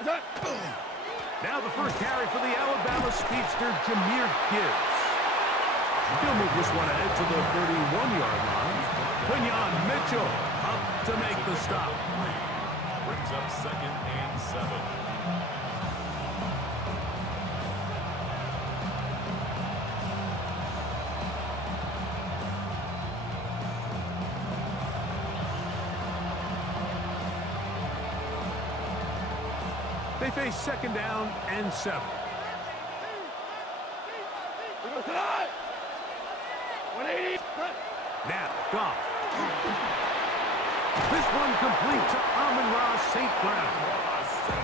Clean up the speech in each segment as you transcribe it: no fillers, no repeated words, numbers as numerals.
Now the first carry for the Alabama speedster, Jahmyr Gibbs. He'll move this one ahead to the 31-yard line. Quinyon Mitchell up to make the stop. Brings up 2nd and 7. They face 2nd down and 7. Now, Goff. This one complete to Amon-Ra St. Brown.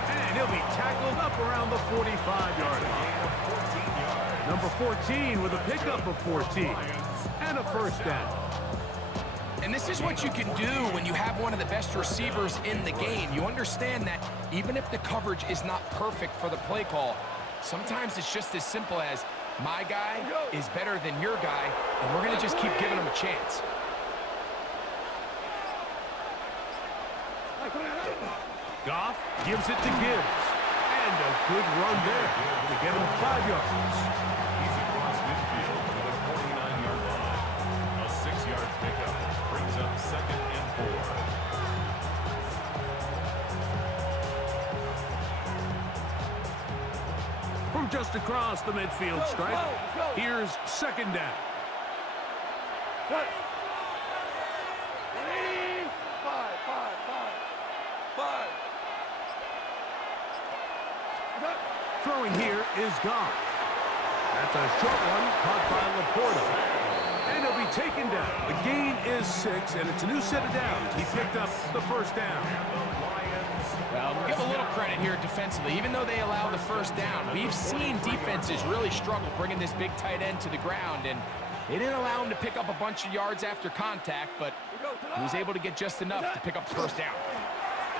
And he'll be tackled up around the 45-yard line. Number 14 with a pickup of 14. And a first down. And this is what you can do when you have one of the best receivers in the game. You understand that even if the coverage is not perfect for the play call, sometimes it's just as simple as, my guy is better than your guy, and we're going to just keep giving him a chance. Goff gives it to Gibbs. And a good run there to get him 5 yards. He's across midfield to the 49-yard line. A 6-yard pickup brings up 2nd and 4. From just across the midfield stripe, here's 2nd down. Throwing here is Goff. That's a short one caught by Laporta. And he'll be taken down. The gain is 6, and it's a new set of downs. He picked up the first down. Well, we'll give a little credit here defensively. Even though they allow the first down, we've seen defenses really struggle bringing this big tight end to the ground, and they didn't allow him to pick up a bunch of yards after contact, but he was able to get just enough to pick up the first down.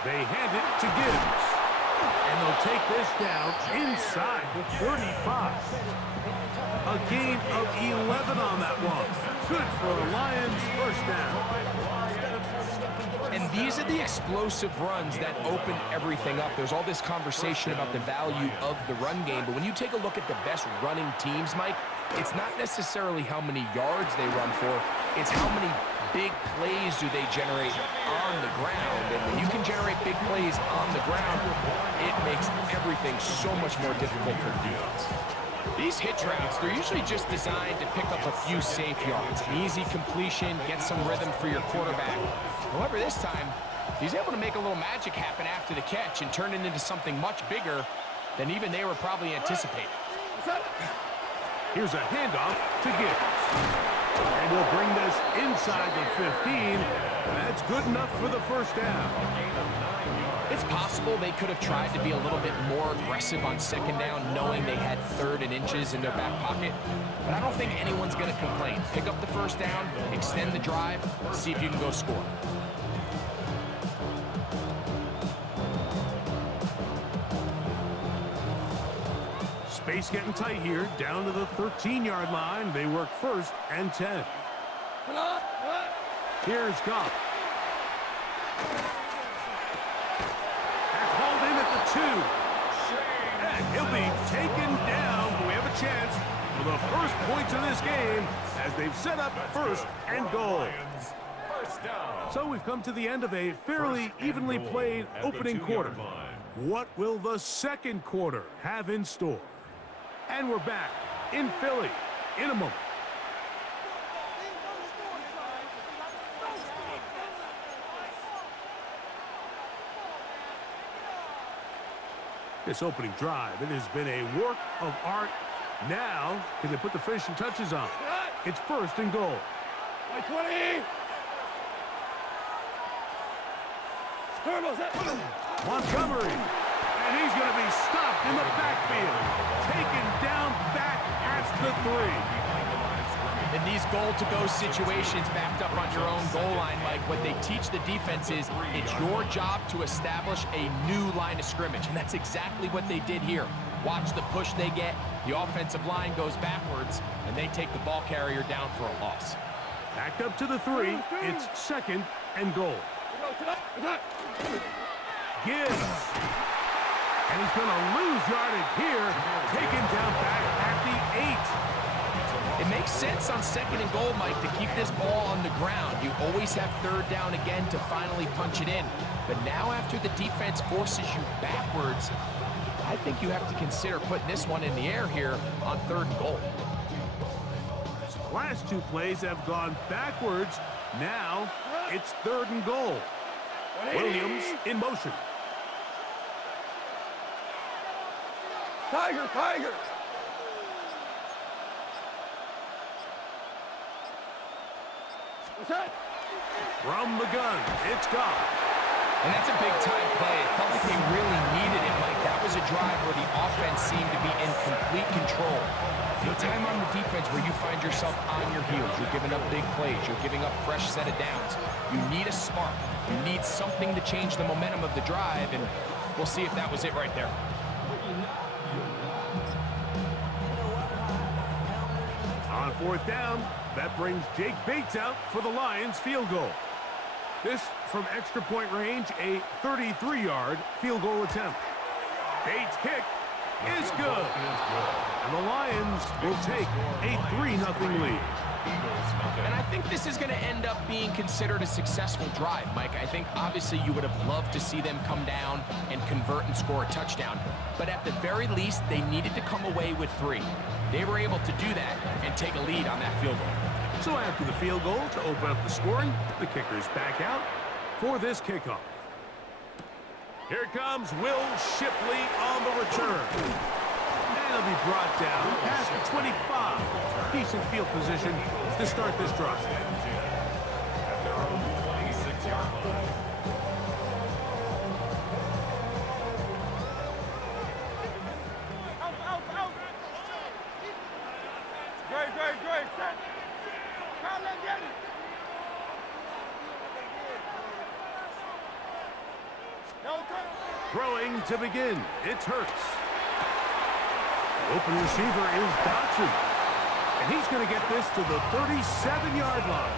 They hand it to Gibbs. And they'll take this down inside the 35. A gain of 11 on that one. Good for a Lions first down. And these are the explosive runs that open everything up. There's all this conversation about the value of the run game, but when you take a look at the best running teams, Mike, it's not necessarily how many yards they run for, it's how many big plays do they generate on the ground. And when you can generate big plays on the ground, it makes everything so much more difficult for the defense. These hitch routes, they're usually just designed to pick up a few safe yards. An easy completion, get some rhythm for your quarterback. However, this time, he's able to make a little magic happen after the catch and turn it into something much bigger than even they were probably anticipating. Here's a handoff to Gibbs. And he'll bring this inside the 15. That's good enough for the first down. It's possible they could have tried to be a little bit more aggressive on 2nd down, knowing they had 3rd and inches in their back pocket. But I don't think anyone's going to complain. Pick up the first down, extend the drive, see if you can go score. Space getting tight here, down to the 13-yard line. They work 1st and 10. Here's Goff. That's hauled in at the 2. And he'll be taken down. We have a chance for the first points of this game as they've set up 1st and goal. So we've come to the end of a fairly evenly played opening quarter. What will the second quarter have in store? And we're back in Philly in a moment. This opening drive, it has been a work of art. Now, can they put the finishing touches on? It's 1st and goal. 20. Montgomery. And he's going to be stopped in the backfield. Taken down back at the 3. In these goal-to-go situations backed up on your own goal line, Mike, what they teach the defense is it's your job to establish a new line of scrimmage, and that's exactly what they did here. Watch the push they get. The offensive line goes backwards, and they take the ball carrier down for a loss. Backed up to the 3. It's 2nd and goal. Gibbs. And he's going to lose yardage here, taken down back at the 8. It makes sense on 2nd and goal, Mike, to keep this ball on the ground. You always have 3rd down again to finally punch it in. But now after the defense forces you backwards, I think you have to consider putting this one in the air here on 3rd and goal. The last 2 plays have gone backwards. Now it's 3rd and goal. Williams in motion. Tiger, Tiger. What's that? From the gun, it's gone. And that's a big-time play. It felt like they really needed it, Mike. That was a drive where the offense seemed to be in complete control. Anytime on the defense where you find yourself on your heels, you're giving up big plays, you're giving up fresh set of downs, you need a spark. You need something to change the momentum of the drive, and we'll see if that was it right there. On 4th down, that brings Jake Bates out for the Lions field goal. This from extra point range, a 33-yard field goal attempt. Bates' kick is good. And the Lions will take a 3-0 lead. And I think this is going to end up being considered a successful drive, Mike. I think obviously you would have loved to see them come down and convert and score a touchdown. But at the very least, they needed to come away with 3. They were able to do that and take a lead on that field goal. So after the field goal to open up the scoring, the kicker's back out for this kickoff. Here comes Will Shipley on the return. And he'll be brought down past the 25. Decent field position to start this drive. At their own 26-yard line. Great, set. Come on, get it. Throwing to begin, it's Hurts. The open receiver is Dotson. And he's going to get this to the 37-yard line.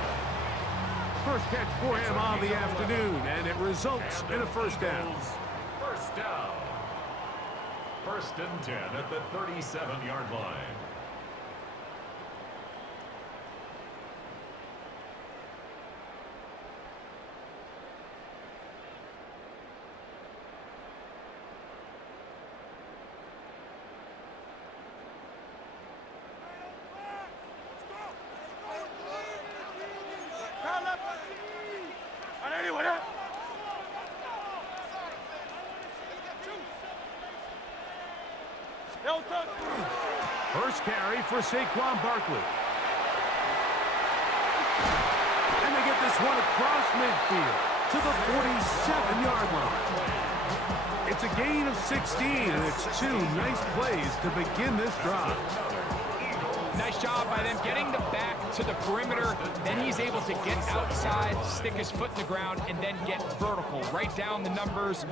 First catch for him on the afternoon, and it results in a first down. First down. 1st and 10 at the 37-yard line. First carry for Saquon Barkley. And they get this one across midfield to the 47-yard line. It's a gain of 16, and it's 2 nice plays to begin this drive. Nice job by them getting the back to the perimeter. Then he's able to get outside, stick his foot in the ground, and then get vertical. Right down the numbers.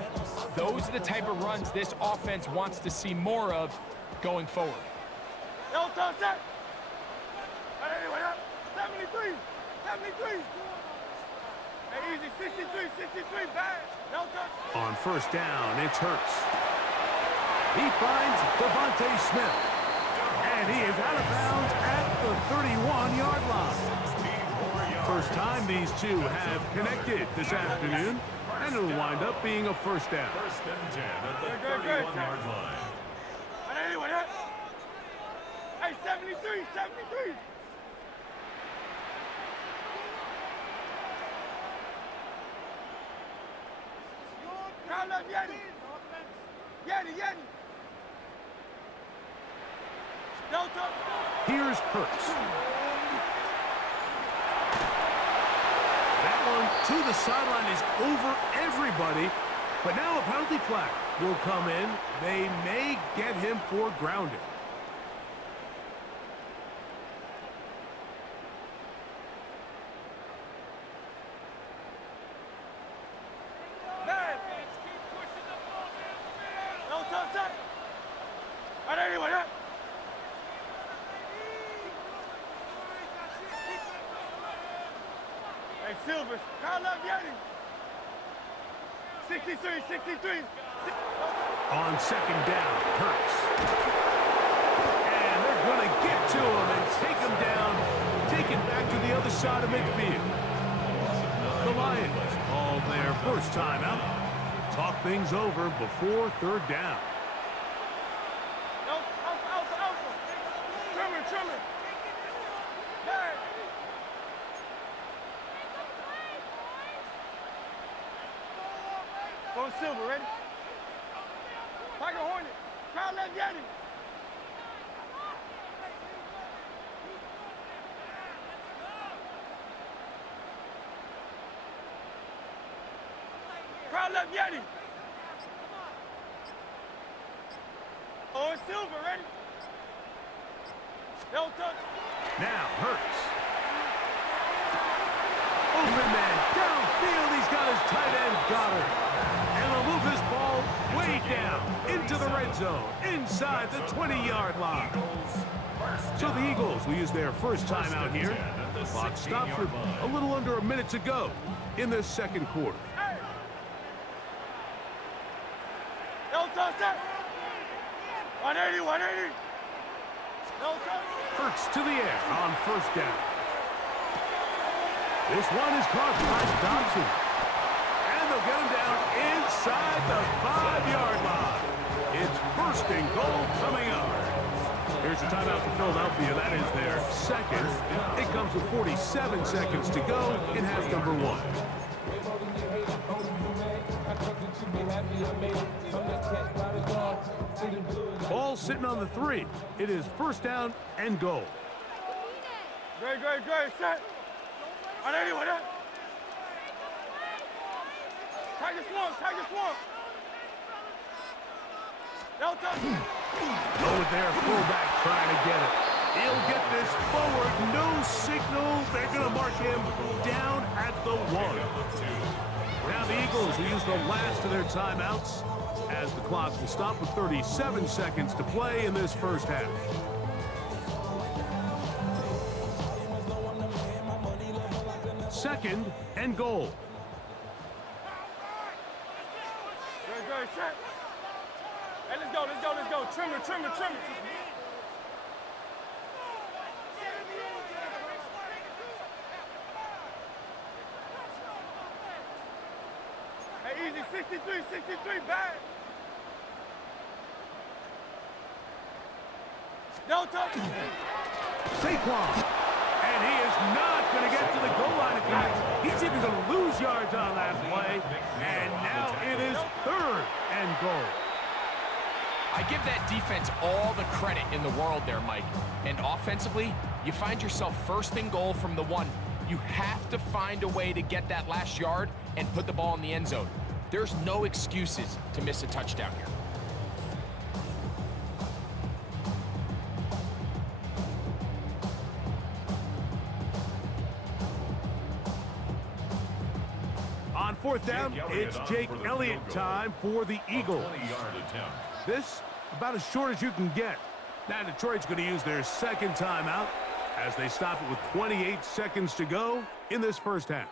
Those are the type of runs this offense wants to see more of going forward. 73. Hey, easy, 63, bad. No touch. On first down, it's Hurts. He finds Devontae Smith. And he is out of bounds at the 31-yard line. First time these two have connected this afternoon, and it'll wind up being a first down. 1st and 10 at the 31-yard line. Hey, 73. Round up, Yeti. No touch. Here's Hurts. That one to the sideline is over everybody, but now a penalty flag will come in. They may get him for grounding. Hey, Silvers, call up Yeti. 63. On second down, Hurts. And they're going to get to him and take him down, take it back to the other side of midfield. The Lions called their first timeout. Talk things over before third down. Trim it. Hey. Going Silver, ready? Tiger Hornet. Crowd left Yeti. Crowd left Yeti. Oh, it's Silver, ready? Don't touch. Now Hurts. Open man downfield. He's got his tight end Goddard. And they'll move this ball way down into the red zone, inside the 20-yard line. So the Eagles will use their first timeout here. Clock stops with a little under a minute to go in the second quarter. Hey. Don't touch that. 180. Don't touch. Hurts to the air on first down. This one is caught by Dobson. And they'll get him down inside the 5-yard line. It's first and goal coming up. Here's the timeout for Philadelphia. That is their second. It comes with 47 seconds to go in half number 1. Ball sitting on the 3. It is first down and goal. Great. Set. 180 with it. Tiger swamp. Don't touch it. Go with their fullback trying to get it. He'll get this forward. No signal. They're going to mark him down at the 1. Now the Eagles will use the last of their timeouts as the clock will stop with 37 seconds to play in this first half. Second and goal. Great. Set. Hey, let's go. Trim it. Hey, easy. 63, back. Don't touch it. Saquon. And he is not going to get to the goal line again. He's even going to lose yards on that play. And now it is third and goal. I give that defense all the credit in the world there, Mike. And offensively, you find yourself first and goal from the 1. You have to find a way to get that last yard and put the ball in the end zone. There's no excuses to miss a touchdown here. On fourth down, it's Jake Elliott time for the Eagles. 20-yard attempt. This about as short as you can get. Now Detroit's going to use their second timeout as they stop it with 28 seconds to go in this first half.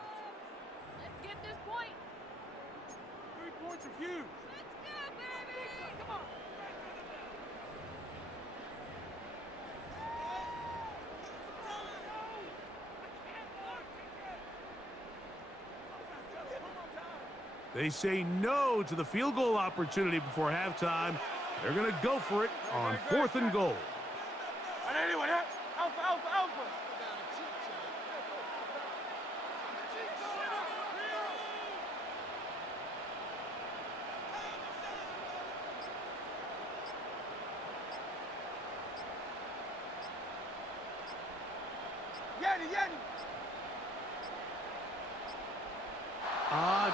Let's get this point. 3 points are huge. Let's go, baby. Come on. They say no to the field goal opportunity before halftime. They're going to go for it on fourth and goal. 180 with it. Alpha. Yeti.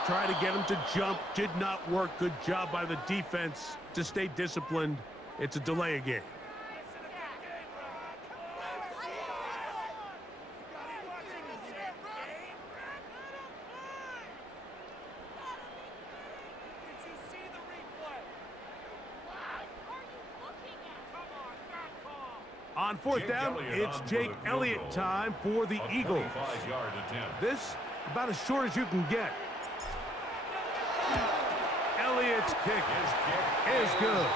Try to get him to jump. Did not work. Good job by the defense to stay disciplined. It's a delay of game. On fourth down, it's Jake Elliott time for the Eagles. 25-yard attempt. This about as short as you can get. Elliott's kick is good.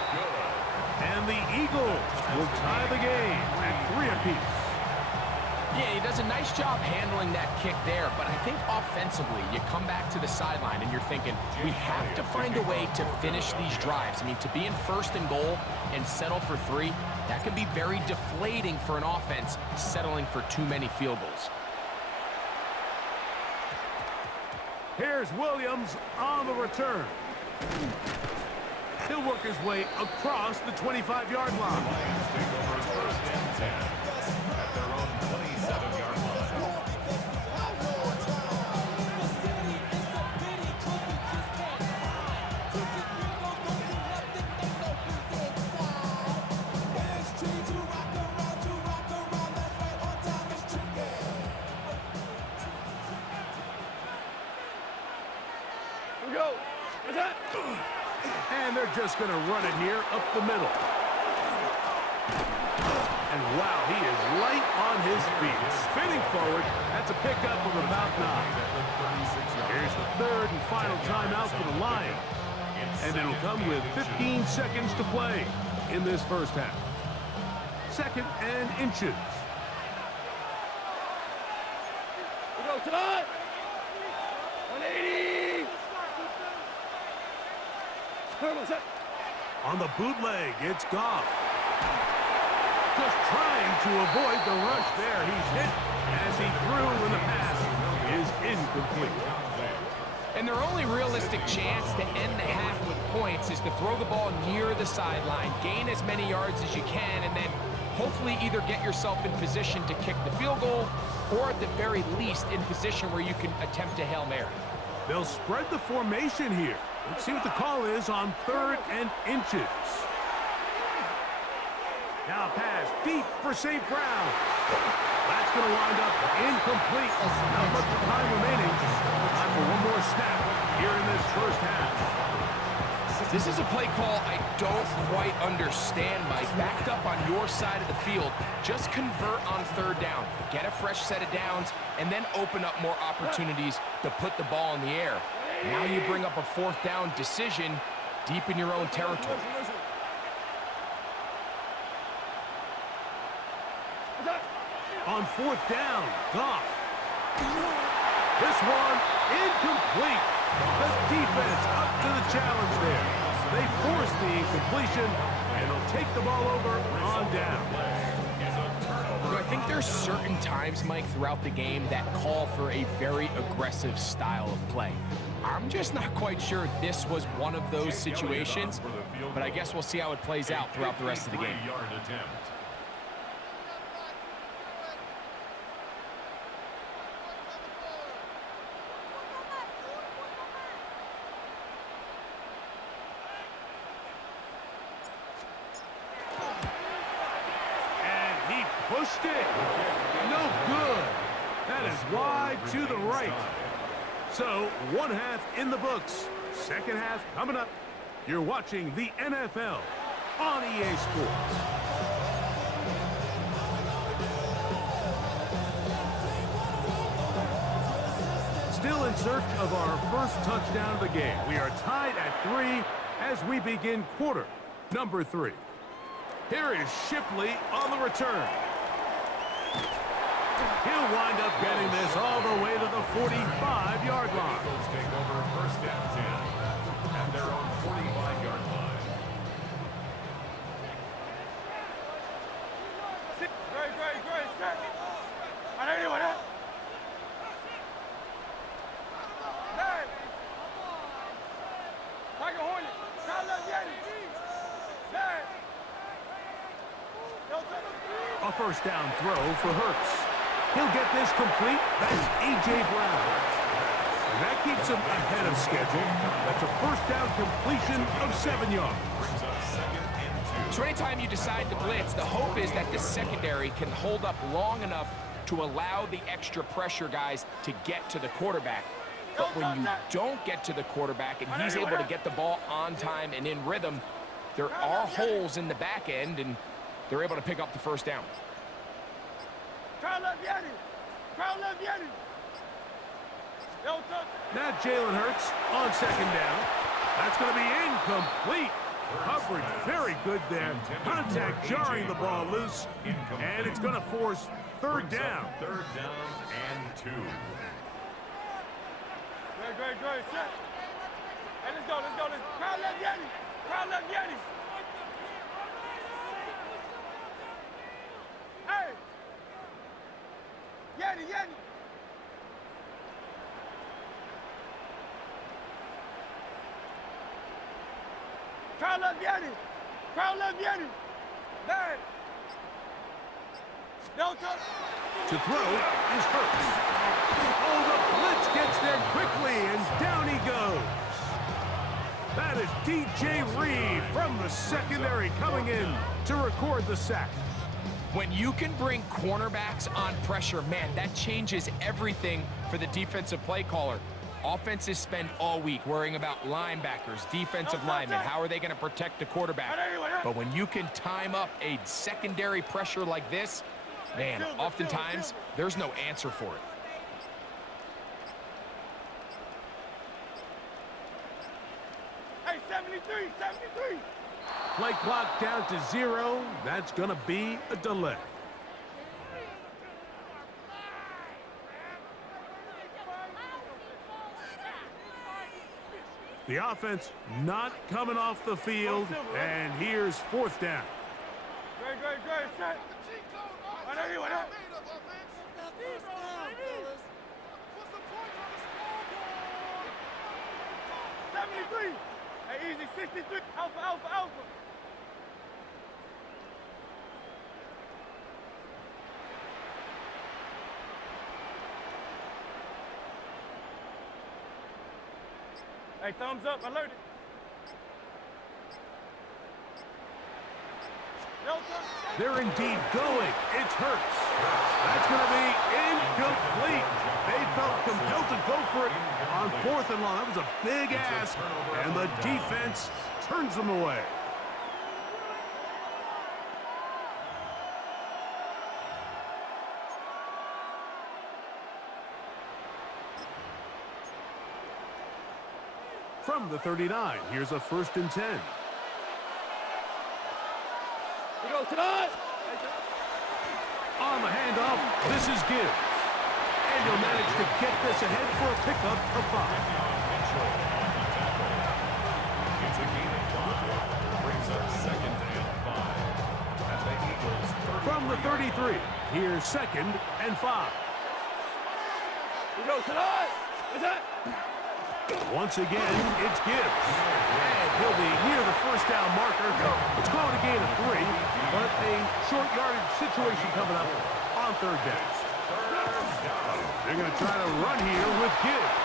And the Eagles will tie the game at 3 apiece. Yeah, he does a nice job handling that kick there, but I think offensively, you come back to the sideline and you're thinking, we have to find a way to finish these drives. I mean, to be in first and goal and settle for 3, that can be very deflating for an offense settling for too many field goals. Here's Williams on the return. He'll work his way across the 25-yard line. Lions take over first and 10 at their own 27-yard line. Here we go. What's that? And they're just going to run it here up the middle. And wow, he is light on his feet. Spinning forward, that's a pickup of about 9. Here's the third and final timeout for the Lions. And it'll come with 15 seconds to play in this first half. 2nd and inches. We go, Todd. 180. On the bootleg, it's Goff. Just trying to avoid the rush there. He's hit as he threw when the pass is incomplete. And their only realistic chance to end the half with points is to throw the ball near the sideline, gain as many yards as you can, and then hopefully either get yourself in position to kick the field goal or at the very least in position where you can attempt a Hail Mary. They'll spread the formation here. Let's see what the call is on 3rd and inches. Now pass deep for St. Brown. That's going to wind up incomplete. Not much time remaining. Time for one more snap here in this first half. This is a play call I don't quite understand, Mike. Backed up on your side of the field, just convert on 3rd down. Get a fresh set of downs, and then open up more opportunities to put the ball in the air. Now you bring up a 4th down decision deep in your own territory. On 4th down, Goff. This one incomplete. The defense up to the challenge there. They force the incompletion, and they'll take the ball over on down. I think there's certain times, Mike, throughout the game that call for a very aggressive style of play. I'm just not quite sure this was one of those situations, but I guess we'll see how it plays out throughout the rest of the game. Pushed it. No good. That is wide to the right. So, 1 half in the books. 2nd half coming up. You're watching the NFL on EA Sports. Still in search of our first touchdown of the game. We are tied at 3 as we begin quarter number 3. Here is Shipley on the return. He'll wind up getting this all the way to the 45-yard line. Eagles take over first and 10 at their own 45-yard line. Great. I don't know that. Hey. Tiger Hornet. Now left Yeti. Hey. A first down throw for Hurts. He'll get this complete. That's A.J. Brown. And that keeps him ahead of schedule. That's a first down completion of 7 yards. Brings up 2nd and 2. So anytime you decide to blitz, the hope is that the secondary can hold up long enough to allow the extra pressure guys to get to the quarterback. But when you don't get to the quarterback and he's able to get the ball on time and in rhythm, there are holes in the back end, and they're able to pick up the first down. Crowd left Yeti. Crowd left Yeti. Now Jalen Hurts on 2nd down. That's going to be incomplete. Coverage very good there. Contact jarring the ball loose. And it's going to force third down. Third down and 2. Great. Check. Hey, let's go. Crowd left Yeti. Hey. Yeti. Crowd left Yeti. There. Delta. To throw is Hurts. Oh, the blitz gets there quickly, and down he goes. That is DJ Reed from the secondary coming in to record the sack. When you can bring cornerbacks on pressure, man, that changes everything for the defensive play caller. Offenses spend all week worrying about linebackers, defensive linemen. How are they going to protect the quarterback? But when you can time up a secondary pressure like this, man, oftentimes there's no answer for it. Hey, 73. Play clock down to 0. That's going to be a delay. The offense not coming off the field, and here's fourth down. Great. Set. What up? 73. Hey, easy. 63. Alpha. Hey, thumbs up. Alerted. They're indeed going. It's Hurts. That's going to be incomplete. They felt compelled to go for it on 4th and long. That was a big ask, and the defense turns them away. From the 39, here's a 1st and 10. We go tonight. On the handoff, this is Gibbs. And he'll manage to get this ahead for a pickup of 5. It's a gain of 5. Brings up 2nd and 5. At the Eagles' 30. From the 33, here's 2nd and 5. We go tonight. Is that? Once again, it's Gibbs. And he'll be near the 1st down marker. It's called a gain of 3, but a short yardage situation coming up on 3rd down. They're going to try to run here with Gibbs.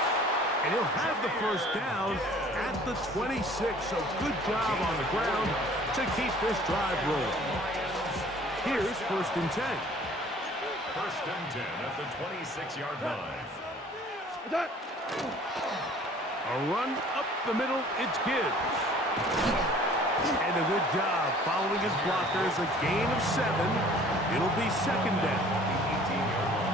And he'll have the 1st down at the 26. So good job on the ground to keep this drive rolling. Here's 1st and 10. 1st and 10 at the 26-yard line. A run up the middle, it's Gibbs. And a good job following his blockers, a gain of 7. It'll be 2nd down.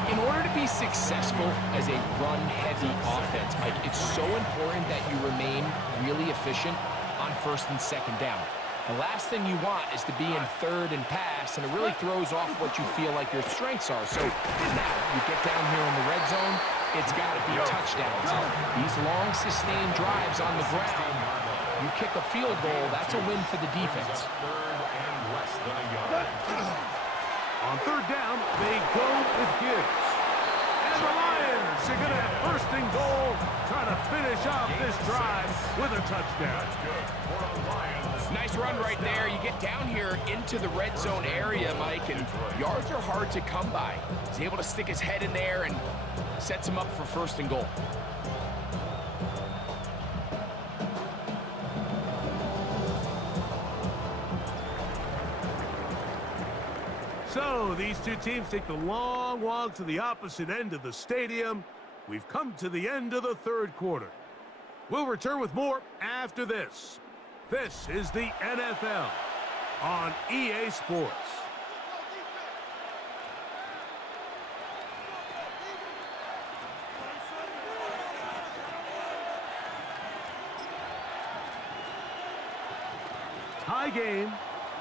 In order to be successful as a run-heavy offense, Mike, it's so important that you remain really efficient on 1st and 2nd down. The last thing you want is to be in 3rd and pass, and it really throws off what you feel like your strengths are. So now you get down here in the red zone, it's got to be touchdowns. These long, sustained drives on the ground, you kick a field goal, that's a win for the defense. On 3rd down, they go with Gibbs. And the Lions are going to have 1st and goal, trying to finish off this drive with a touchdown. Nice run right there. You get down here into the red zone area, Mike, and yards are hard to come by. He's able to stick his head in there and sets him up for 1st and goal. So these two teams take the long walk to the opposite end of the stadium. We've come to the end of the 3rd quarter. We'll return with more after this. This is the NFL on EA Sports. Tie game,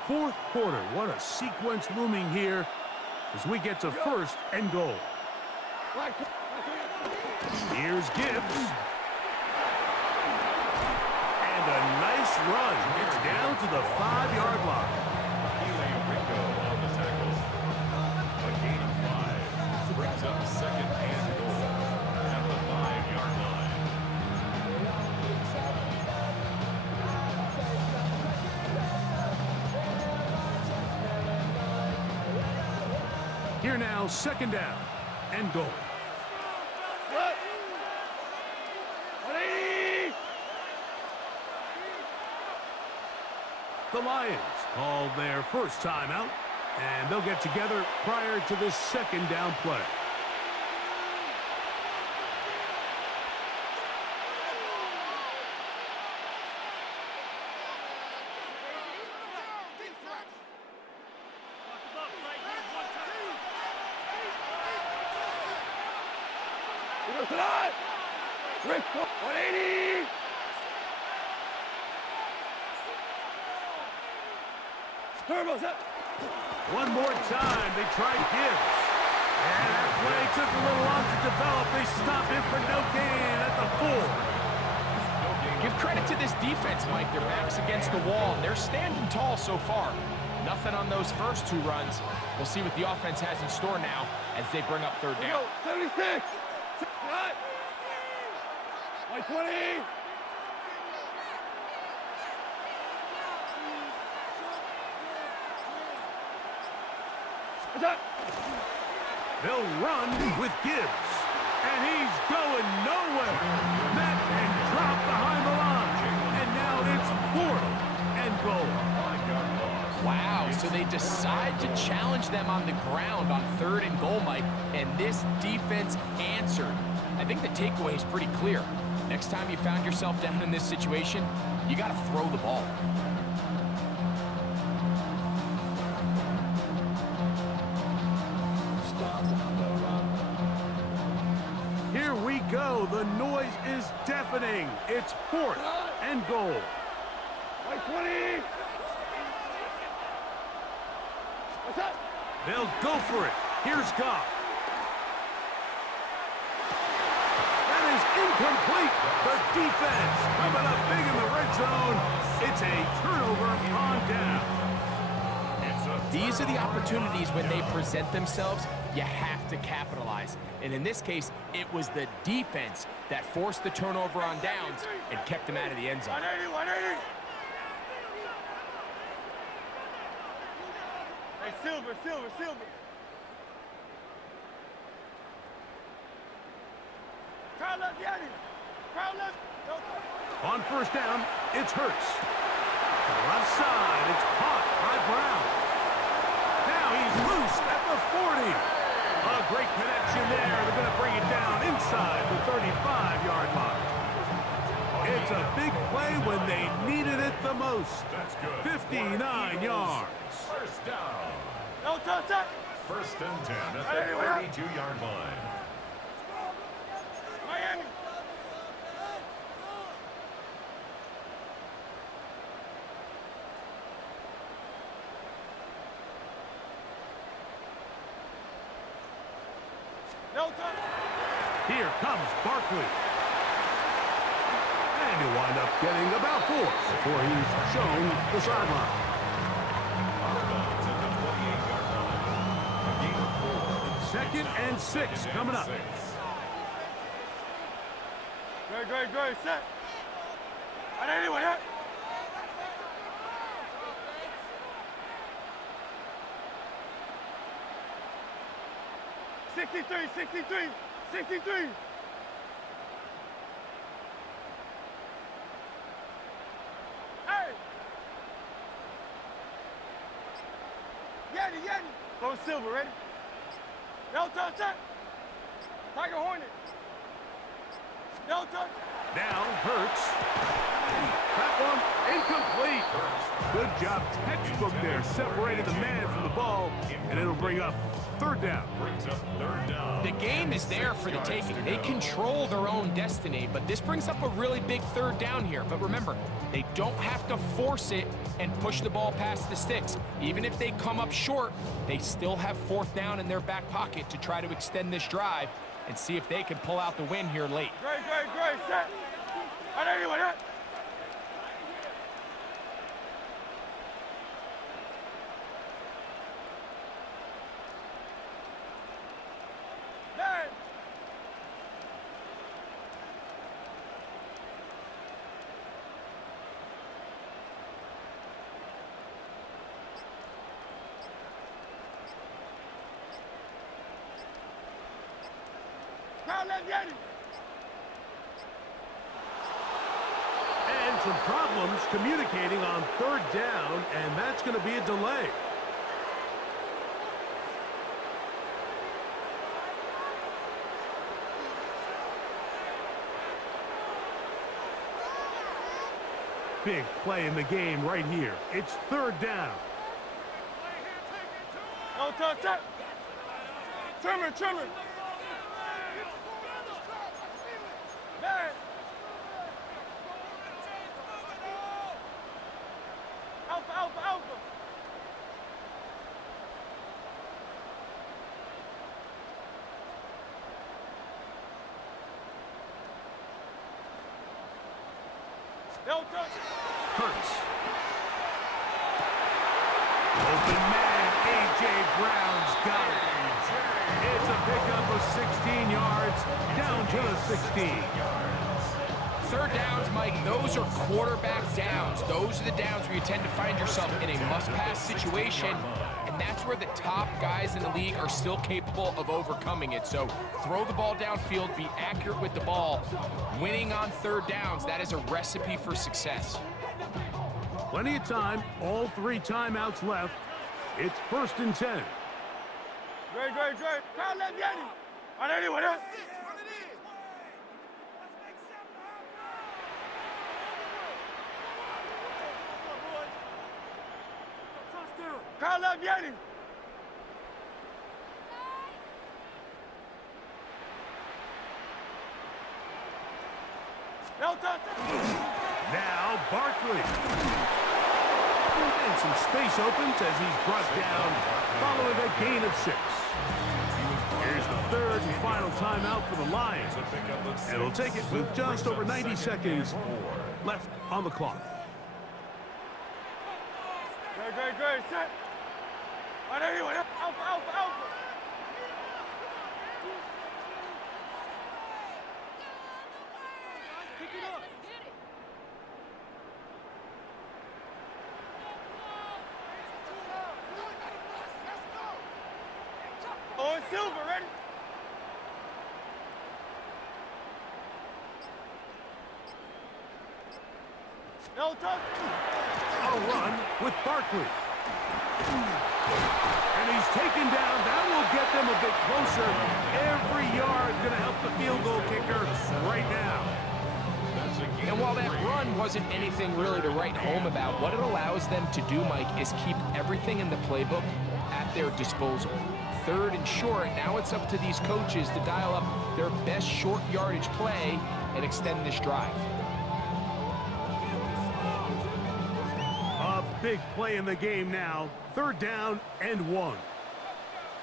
fourth quarter. What a sequence looming here as we get to first and goal. Here's Gibbs. And a nice run. It's down to the 5-yard line. Keely Ringo on the tackle. A gain of 5 brings up second and goal at the 5-yard line. Here now, second down and goal. The Lions called their first timeout, and they'll get together prior to this second down play. Rick, 180! Turbo's up! One more time, they tried Gibbs. And that play took a little long to develop. They stop him for no gain at the 4. Give credit to this defense, Mike. Their back's against the wall, and they're standing tall so far. Nothing on those first 2 runs. We'll see what the offense has in store now as they bring up third down. 76! 120! They'll run with Gibbs. And he's going nowhere. Met and dropped behind the line. And now it's fourth and goal. Wow, so they decide to challenge them on the ground on third and goal, Mike, and this defense answered. I think the takeaway is pretty clear. Next time you found yourself down in this situation, you got to throw the ball. Here we go. The noise is deafening. It's fourth and goal. 120! What's up? They'll go for it. Here's Goff. That is incomplete. The defense coming up big in the red zone. It's a turnover on down. These are the opportunities when they present themselves, you have to capitalize. And in this case, it was the defense that forced the turnover on downs and kept them out of the end zone. 180, 180! Hey, Silver. Crowd left, Yanni! Crowd left! On first down, it's Hurts. To the left side, it's caught by Brown. Now he's loose at the 40. A great connection there. They're going to bring it down inside the 35-yard line. It's a big play when they needed it the most. That's good. 59 yards. First down. No touch that! First and 10 at the 32-yard line. Miami! No touch! Here comes Barkley. And he'll wind up getting about 4 before he's shown the sideline. Second and 6 coming up. Great, set. 180, 180. 63. Hey! Yanni. Go Silver, ready? No touch that. Tiger Hornet. No touch. Now Hurts. That one incomplete. Good job, textbook there. Separated the man from the ball, and it'll bring up third down. Brings up third down. The game is there for the taking. They control their own destiny, but this brings up a really big third down here. But remember, they don't have to force it and push the ball past the sticks. Even if they come up short, they still have fourth down in their back pocket to try to extend this drive and see if they can pull out the win here late. Great. Set. On anyone, huh? Man. Crowd, let's get it. And some problems communicating on third down, and that's going to be a delay. Big play in the game right here. It's third down. No touch, set. Trimmer. Man. Alpha. No touch. Hurts. Open man, A.J. Brown's got it. It's a pickup of 16 yards, down to the 16. Third downs, Mike, those are quarterback downs. Those are the downs where you tend to find yourself in a must-pass situation, and that's where the top guys in the league are still capable of overcoming it. So throw the ball downfield, be accurate with the ball. Winning on third downs, that is a recipe for success. Plenty of time, all 3 timeouts left. It's 1st and 10. Great. Crowd, let's get it. On anyone, huh? Crowd, let's get it. No touch. Now Barkley. And some space opens as he's brought down following a gain of 6. Here's the third and final timeout for the Lions. And we'll take it with just over 90 seconds left on the clock. Great. Set. On anyone, Alpha. Pick it up. Let's get it. Oh, it's Silver, ready? No touch. A run with Barkley. And he's taken down. That will get them a bit closer. Every yard going to help the field goal kicker right now. And while that run wasn't anything really to write home about, what it allows them to do, Mike, is keep everything in the playbook at their disposal. Third and short, now it's up to these coaches to dial up their best short yardage play and extend this drive. A big play in the game now. 3rd down and 1.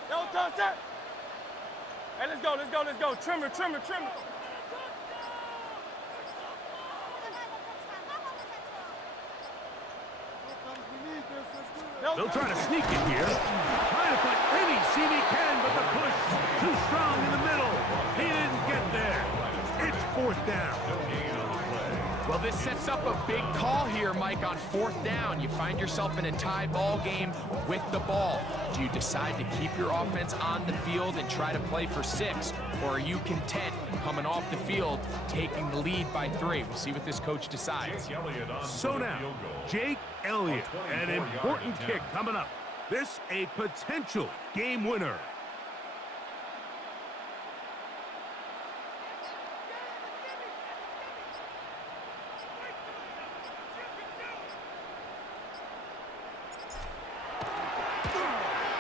No touch, set. Hey, let's go. Trimmer. They'll try to sneak it here. Trying to find any seam he can, but the push too strong in the middle. He didn't get there. It's 4th down. Well, this sets up a big call here, Mike, on 4th down. You find yourself in a tie ball game with the ball. Do you decide to keep your offense on the field and try to play for 6? Or are you content coming off the field, taking the lead by 3? We'll see what this coach decides. So now, Jake Elliott, an important kick coming up. This a potential game winner.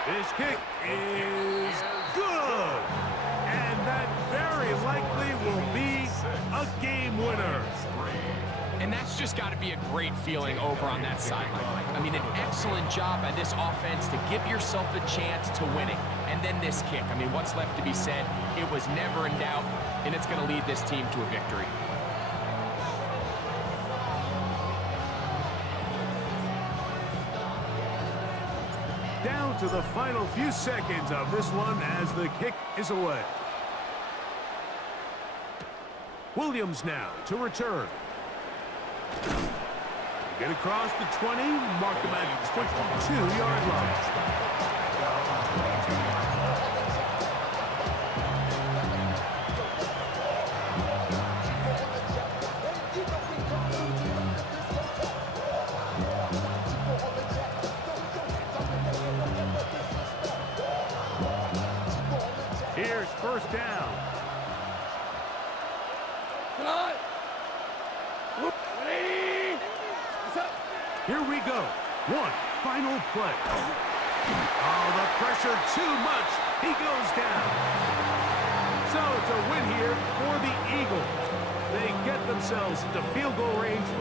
This kick is good. And that very likely will be a game winner. And that's just got to be a great feeling over on that sideline, Mike. I mean, an excellent job by this offense to give yourself a chance to win it. And then this kick. I mean, what's left to be said? It was never in doubt, and it's going to lead this team to a victory. Down to the final few seconds of this one as the kick is away. Williams now to return. Get across the 20, mark him at the 22-yard line. Here's first down. Here we go. One final play. Oh, the pressure too much. He goes down. So it's a win here for the Eagles. They get themselves into field goal range for